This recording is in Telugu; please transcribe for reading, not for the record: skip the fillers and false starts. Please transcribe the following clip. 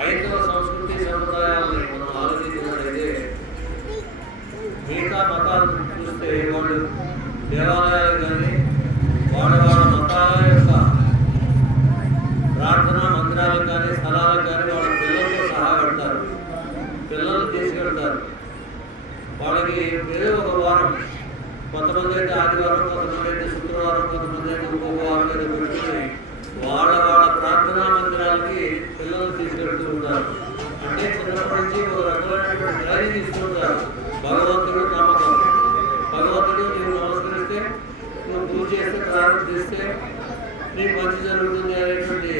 హైందవ సంస్కృతి సంప్రదాయాలని మనం ఆలోచించినట్లయితే మిగతా మతాలను చూస్తే వాళ్ళు దేవాలయాలు కానీ వాళ్ళ మతాల యొక్క ప్రార్థనా మందిరాలకు కానీ స్థలాలకు కానీ వాళ్ళ పిల్లలతో సహా పెడతారు, పిల్లలు తీసుకెళ్తారు. వాళ్ళకి ఏదో ఒక వారం, కొంతమంది అయితే ఆదివారం, కొంతమంది అయితే శుక్రవారం, కొంతమంది అయితే ఇంకొక వారం అయితే పెట్టుకుని వాళ్ళ ప్రార్థనా మందిరాలకి పిల్లలు తీసుకెళ్తూ ఉంటారు. అంటే చిన్నప్పటి నుంచి ఒక రకమైనటువంటి ట్రైనింగ్ ఇస్తుంటారు. భగవంతుడు నమ్మకం, భగవంతుడు నీవు నమస్కరిస్తే, నువ్వు పూజ చేస్తే, ప్రారంభిస్తే నీకు మంచి జరుగుతుంది అనేటువంటి